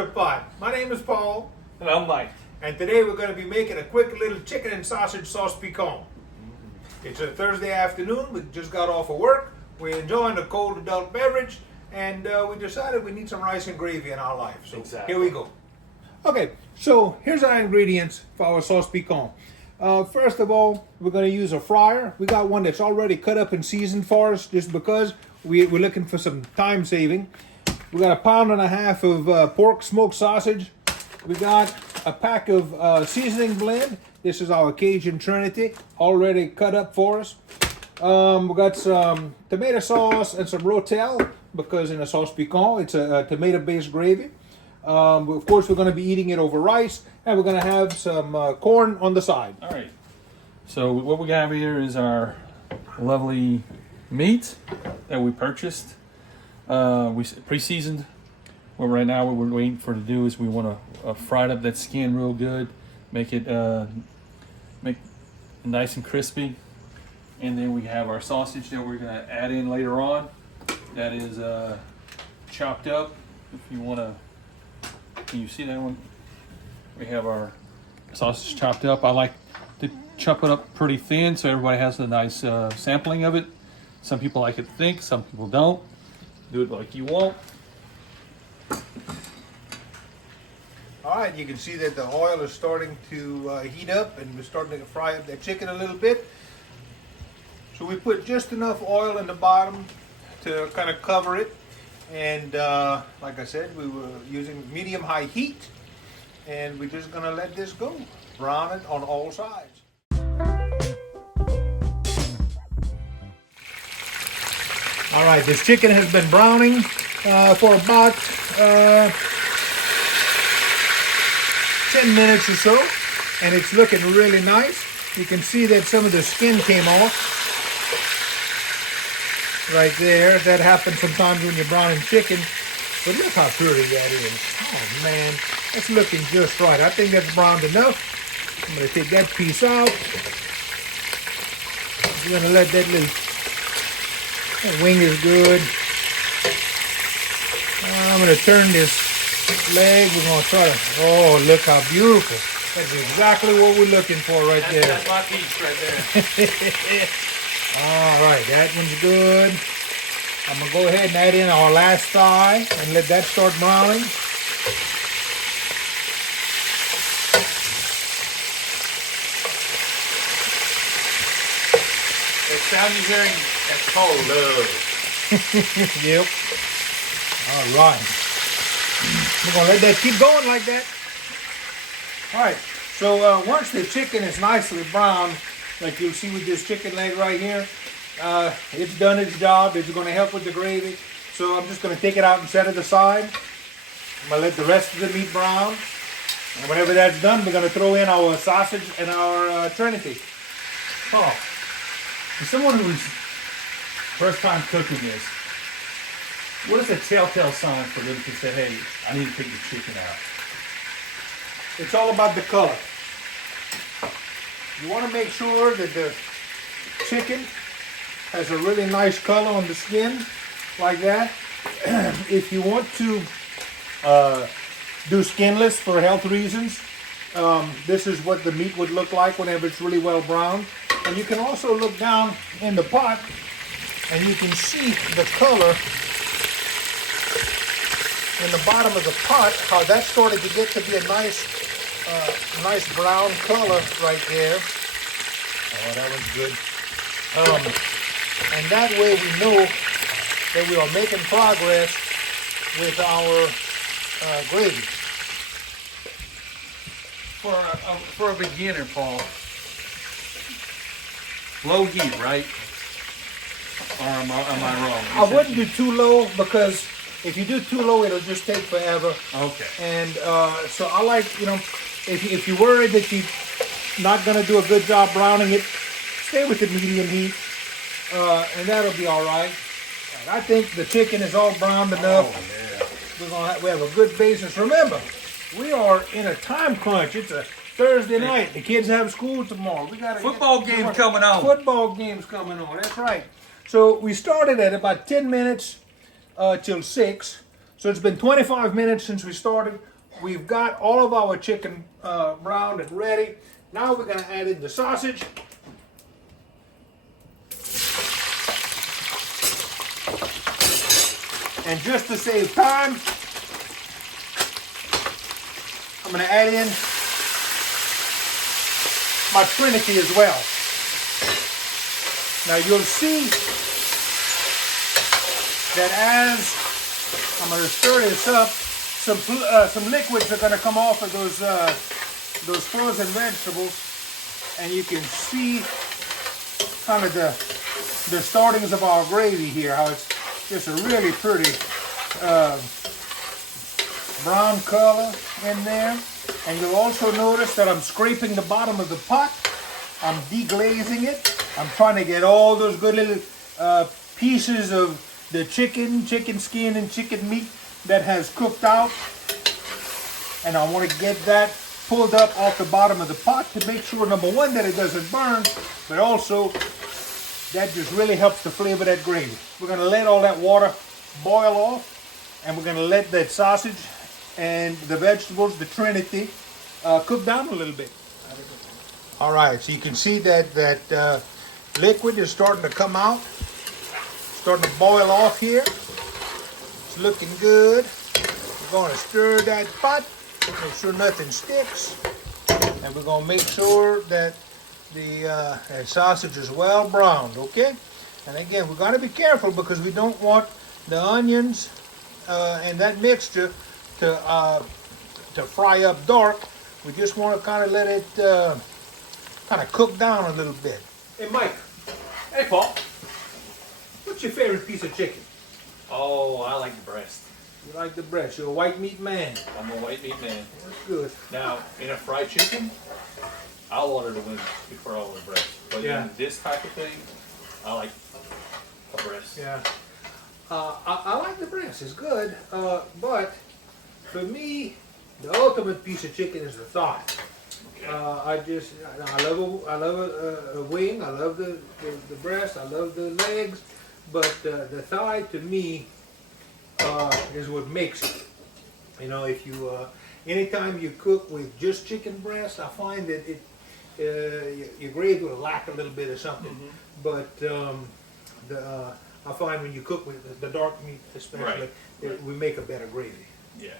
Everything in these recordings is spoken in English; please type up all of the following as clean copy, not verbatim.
the pot. My name is Paul. And I'm Mike. And today we're going to be making a quick little chicken and sausage sauce piquant. It's a Thursday afternoon. We just got off of work. We're enjoying a cold adult beverage. And we decided we need some rice and gravy in our life. So Exactly. Here we go. Okay, so here's our ingredients for our sauce piquant. First of all, we're going to use a fryer. We got one that's already cut up and seasoned for us just because we're looking for some time saving. We got 1.5 pounds of pork smoked sausage. We got a pack of seasoning blend. This is our Cajun Trinity, already cut up for us. We got some tomato sauce and some rotel, because in a sauce piquant, it's a tomato-based gravy. Of course, we're going to be eating it over rice, and we're going to have some corn on the side. All right. So what we have here is our lovely meat that we purchased. We pre-seasoned. Well, right now what we're waiting for to do is we want to fry up that skin real good, make it nice and crispy, and then we have our sausage that we're going to add in later on. That is chopped up. If you want to, can you see that one? We have our sausage chopped up. I like to chop it up pretty thin so everybody has a nice sampling of it. Some people like it thick, some people don't. Do it like you want. All right, you can see that the oil is starting to heat up, and we're starting to fry up that chicken a little bit. So we put just enough oil in the bottom to kind of cover it. And like I said, we were using medium-high heat, and we're just gonna let this go. Brown it on all sides. All right, this chicken has been browning for about 10 minutes or so, and it's looking really nice. You can see that some of the skin came off right there. That happens sometimes when you're browning chicken, but look how pretty that is. Oh man, that's looking just right. I think that's browned enough. I'm going to take that piece out. I'm going to let that that wing is good. I'm going to turn this leg. We're going to try to, oh, look how beautiful. That's exactly what we're looking for right there. That's my piece right there. All right, that one's good. I'm going to go ahead and add in our last thigh and let that start browning. The sound you're hearing, that's called love. Yep. All right. We're going to let that keep going like that. All right. So once the chicken is nicely browned, like you'll see with this chicken leg right here, it's done its job. It's going to help with the gravy. So I'm just going to take it out and set it aside. I'm going to let the rest of the meat brown. And whenever that's done, we're going to throw in our sausage and our Trinity. Oh, for someone who's first time cooking this, what is a telltale sign for them to say, hey, I need to take the chicken out? It's all about the color. You want to make sure that the chicken has a really nice color on the skin, like that. If you want to do skinless for health reasons, this is what the meat would look like whenever it's really well browned. And you can also look down in the pot and you can see the color in the bottom of the pot, how that started to get to be a nice brown color right there. Oh, that was good. And that way we know that we are making progress with our gravy. For a beginner, Paul, low heat, right? Or am I wrong? I wouldn't do too low, because if you do too low, it'll just take forever. Okay. And so I like, if you're worried that you're not going to do a good job browning it, stay with the medium heat, and that'll be all right. And I think the chicken is all browned enough. Oh, yeah. We have a good basis. Remember, we are in a time crunch. It's a Thursday night. The kids have school tomorrow. We got Football game coming on. Football game's coming on. That's right. So we started at about 10 minutes till 6. So it's been 25 minutes since we started. We've got all of our chicken browned and ready. Now we're gonna add in the sausage. And just to save time, I'm gonna add in my Trinity as well. Now you'll see that as I'm going to stir this up, some liquids are going to come off of those frozen vegetables, and you can see kind of the startings of our gravy here. How it's just a really pretty brown color in there. And you'll also notice that I'm scraping the bottom of the pot. I'm deglazing it. I'm trying to get all those good little pieces of the chicken skin and chicken meat that has cooked out. And I want to get that pulled up off the bottom of the pot to make sure, number one, that it doesn't burn, but also that just really helps to flavor that gravy. We're going to let all that water boil off, and we're going to let that sausage and the vegetables, the Trinity, cook down a little bit. All right, so you can see that liquid is starting to come out, starting to boil off here. It's looking good. We're going to stir that pot, make sure nothing sticks, and we're going to make sure that the sausage is well browned, okay? And again, we're going to be careful because we don't want the onions and that mixture to fry up dark. We just want to kind of let it kind of cook down a little bit. Hey, Mike. Hey, Paul. What's your favorite piece of chicken? Oh, I like the breast. You like the breast. You're a white meat man. I'm a white meat man. That's good. Now, in a fried chicken, I'll order the wings before I order breast. But in this type of thing, I like a breast. Yeah. I like the breast. It's good. But for me, the ultimate piece of chicken is the thigh. Okay. I love a wing. I love the breast. I love the legs. But the thigh, to me, is what makes it. You know, if you anytime you cook with just chicken breast, I find that your gravy will lack a little bit of something. Mm-hmm. But I find when you cook with the dark meat, especially, we make a better gravy. Yeah.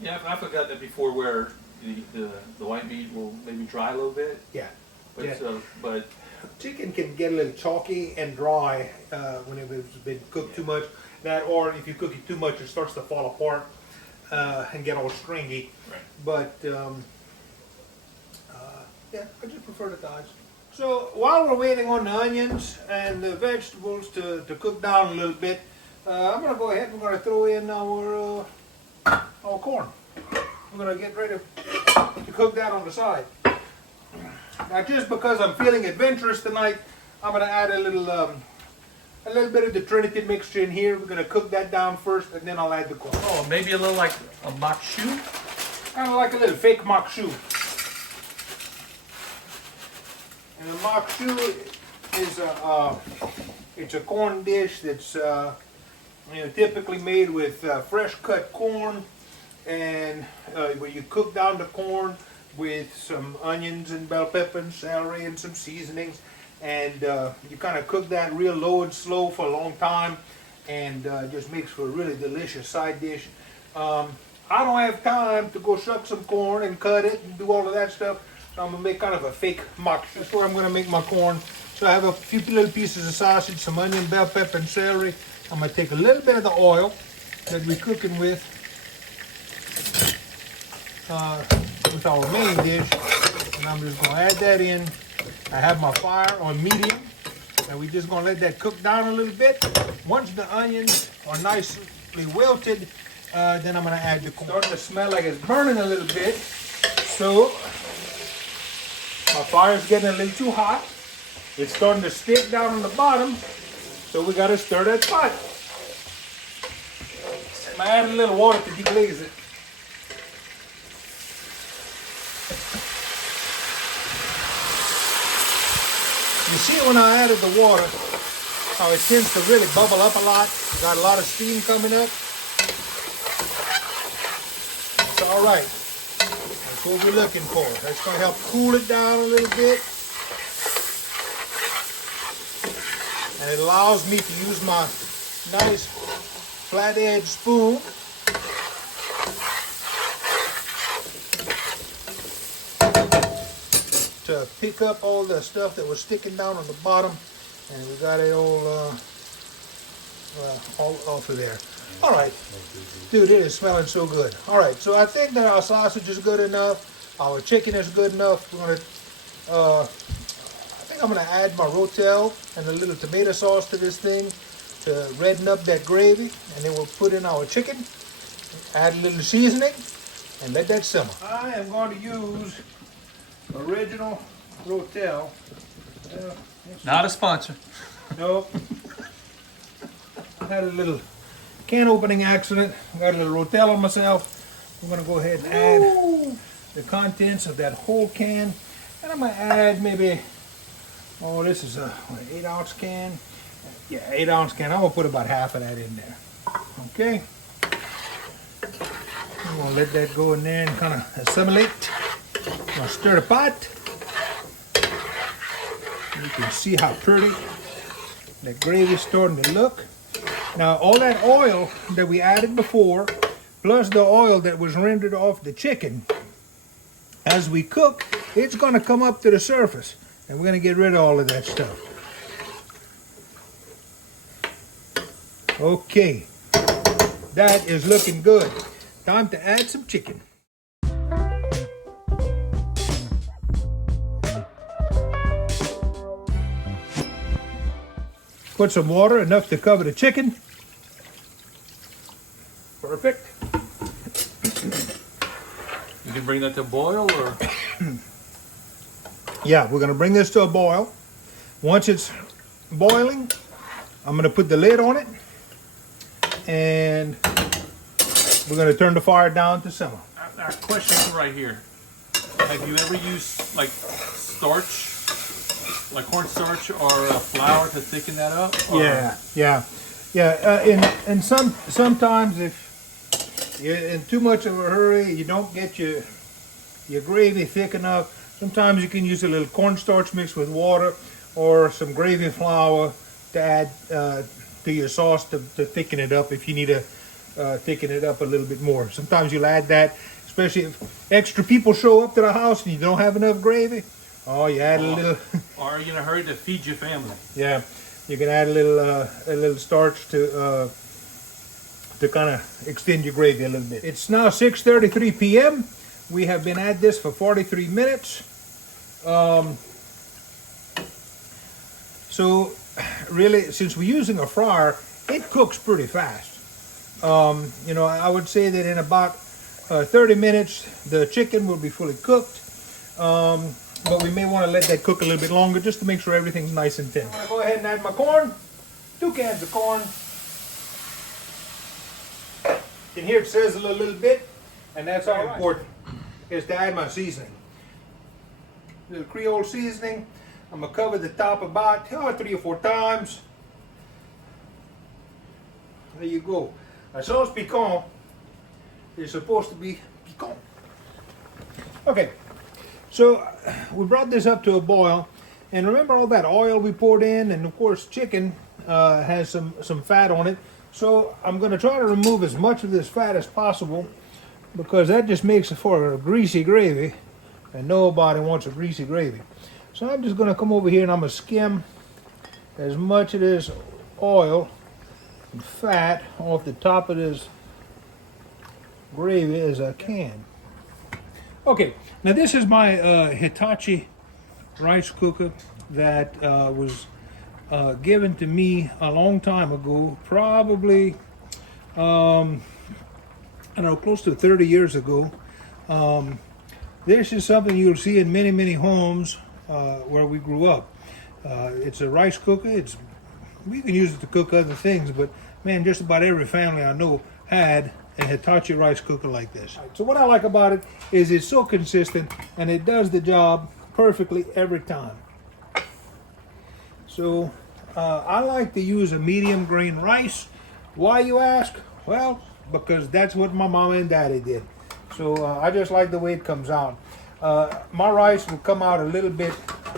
Yeah, I forgot that before, where the white meat will maybe dry a little bit. Yeah. But Yeah. But chicken can get a little chalky and dry when it's been cooked too much. That, or if you cook it too much, it starts to fall apart and get all stringy. Right. But yeah, I just prefer the thighs. So while we're waiting on the onions and the vegetables to cook down a little bit, I'm going to go ahead and we're going to throw in our corn. We're going to get ready to cook that on the side. Now, just because I'm feeling adventurous tonight, I'm going to add a little bit of the Trinity mixture in here. We're going to cook that down first, and then I'll add the corn. oh, maybe a little like a mock shoe. Kind of like a little fake mock shoe. And a mock shoe is it's a corn dish that's typically made with fresh cut corn, and where you cook down the corn with some onions and bell pepper and celery and some seasonings, and you kind of cook that real low and slow for a long time, and just makes for a really delicious side dish. I don't have time to go shuck some corn and cut it and do all of that stuff. So I'm going to make kind of a fake mock. That's where I'm going to make my corn. So I have a few little pieces of sausage, some onion, bell pepper, and celery. I'm going to take a little bit of the oil that we're cooking with our main dish, and I'm just going to add that in. I have my fire on medium, and we're just going to let that cook down a little bit. Once the onions are nicely wilted, then I'm going to add the corn. Starting to smell like it's burning a little bit, so my fire's getting a little too hot. It's starting to stick down on the bottom, so we got to stir that pot. I'm going to add a little water to deglaze it. You see when I added the water, how it tends to really bubble up a lot. Got a lot of steam coming up. All right, that's what we're looking for. That's going to help cool it down a little bit. And it allows me to use my nice flat edge spoon to pick up all the stuff that was sticking down on the bottom, and we got it all off of there. All right, dude, it is smelling so good. All right, so I think that our sausage is good enough. Our chicken is good enough. We're gonna, I think I'm gonna add my rotel and a little tomato sauce to this thing to redden up that gravy, and then we'll put in our chicken, add a little seasoning, and let that simmer. I am going to use original rotel. Not a sponsor. No. I had a little can opening accident. I got a little rotel on myself. I'm gonna go ahead and add the contents of that whole can. And I'm gonna add maybe, oh, this is a 8-ounce can. Yeah, 8-ounce can. I'm gonna put about half of that in there. Okay. I'm gonna let that go in there and kind of assimilate. I'm gonna stir the pot. You can see how pretty that gravy is starting to look. Now, all that oil that we added before, plus the oil that was rendered off the chicken, as we cook, it's going to come up to the surface. And we're going to get rid of all of that stuff. Okay, that is looking good. Time to add some chicken. Put some water, enough to cover the chicken. Perfect. You can bring that to a boil, or? Yeah, we're gonna bring this to a boil. Once it's boiling, I'm gonna put the lid on it, and we're gonna turn the fire down to simmer. Our question right here: have you ever used like starch? Like cornstarch or flour to thicken that up? Or? Yeah. And sometimes if you're in too much of a hurry, you don't get your gravy thick enough. Sometimes you can use a little cornstarch mixed with water or some gravy flour to add to your sauce to thicken it up if you need to thicken it up a little bit more. Sometimes you'll add that, especially if extra people show up to the house and you don't have enough gravy. Oh, you add a little. Or are you in a hurry to feed your family? Yeah, you can add a little starch to kind of extend your gravy a little bit. It's now 6:33 p.m. We have been at this for 43 minutes. So really, since we're using a fryer, it cooks pretty fast. You know, I would say that in about 30 minutes, the chicken will be fully cooked. But we may want to let that cook a little bit longer just to make sure everything's nice and tender. I'm going to go ahead and add my corn. 2 cans of corn. In here it says a little bit, and that's all important, is to add my seasoning. A little Creole seasoning. I'm going to cover the top about 3 or 4 times. There you go. A sauce piquant is supposed to be piquant. Okay. So we brought this up to a boil, and remember all that oil we poured in, and of course chicken has some fat on it. So I'm going to try to remove as much of this fat as possible, because that just makes it for a greasy gravy, and nobody wants a greasy gravy. So I'm just going to come over here and I'm going to skim as much of this oil and fat off the top of this gravy as I can. Okay, now this is my Hitachi rice cooker that was given to me a long time ago, probably, I don't know, close to 30 years ago. This is something you'll see in many, many homes where we grew up. It's a rice cooker. We can use it to cook other things, but man, just about every family I know had a Hitachi rice cooker like this. So what I like about it is it's so consistent and it does the job perfectly every time. So I like to use a medium grain rice. Why, you ask? Well, because that's what my mama and daddy did. So I just like the way it comes out. My rice will come out a little bit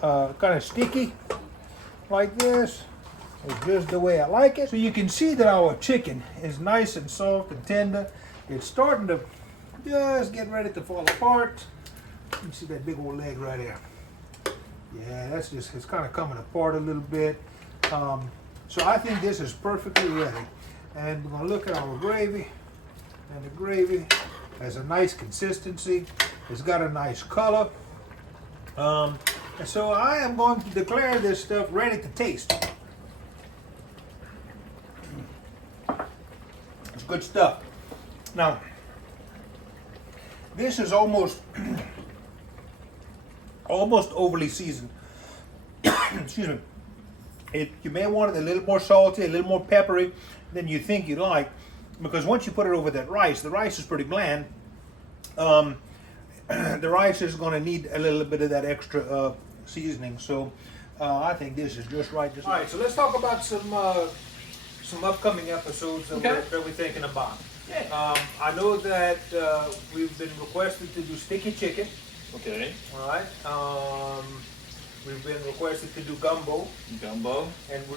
kind of sticky, like this. It's just the way I like it. So you can see that our chicken is nice and soft and tender. It's starting to just get ready to fall apart. You can see that big old leg right there. Yeah, that's just, it's kind of coming apart a little bit. So I think this is perfectly ready. And we're gonna look at our gravy. And the gravy has a nice consistency. It's got a nice color. And so I am going to declare this stuff ready to taste. It's good stuff. Now, this is almost overly seasoned. Excuse me. You may want it a little more salty, a little more peppery than you think you like, because once you put it over that rice, the rice is pretty bland. The rice is going to need a little bit of that extra seasoning. So I think this is just right. All right, so let's talk about some upcoming episodes that we're thinking about. Yeah. I know that we've been requested to do sticky chicken. Okay. All right. We've been requested to do gumbo. And we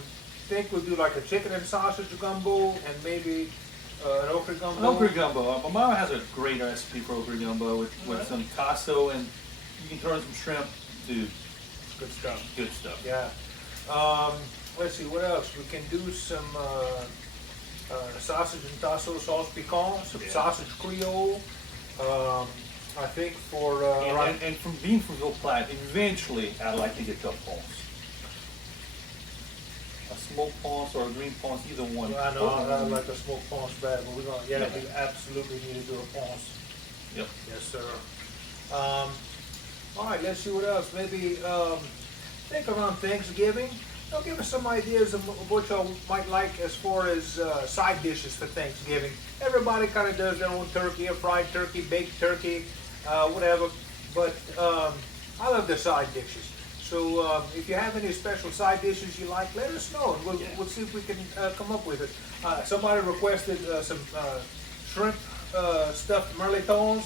think we'll do like a chicken and sausage gumbo and maybe an okra gumbo. Okra gumbo. My mom has a great recipe for okra gumbo with some tasso, and you can throw in some shrimp. Dude, Good stuff. good stuff. Yeah. Let's see, what else? We can do some sausage and tasso sauce piquant, some sausage Creole. I think for... and from being from Ville Platte, eventually I'd like to get to a pulse. A smoked pulse or a green pulse, either one. I know, I like a smoked pulse bad, but we're going to, we absolutely need to do a pulse. Yep. Yes, sir. All right, let's see what else. Maybe think around Thanksgiving. Give us some ideas of what y'all might like as far as side dishes for Thanksgiving. Everybody kind of does their own turkey, a fried turkey, baked turkey, whatever. But I love the side dishes. So if you have any special side dishes you like, let us know, and we'll see if we can come up with it. Somebody requested some shrimp stuffed merletons,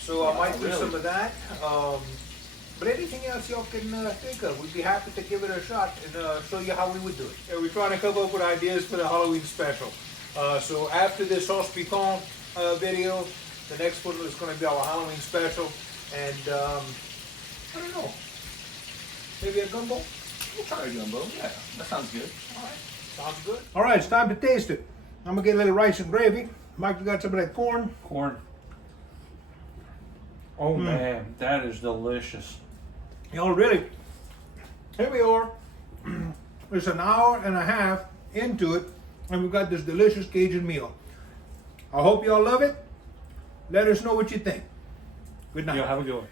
so I might do some of that. But anything else y'all can think of, we'd be happy to give it a shot and show you how we would do it. Yeah, we're trying to come up with ideas for the Halloween special. So after this Sauce Picquant video, the next one is going to be our Halloween special. And I don't know, maybe a gumbo? We'll try a gumbo. Yeah, that sounds good. All right, sounds good. All right, it's time to taste it. I'm going to get a little rice and gravy. Mike, you got some of that corn? Corn. Oh man, that is delicious. Y'all really, here we are. It's an hour and a half into it, and we've got this delicious Cajun meal. I hope y'all love it. Let us know what you think. Good night. Have a good one.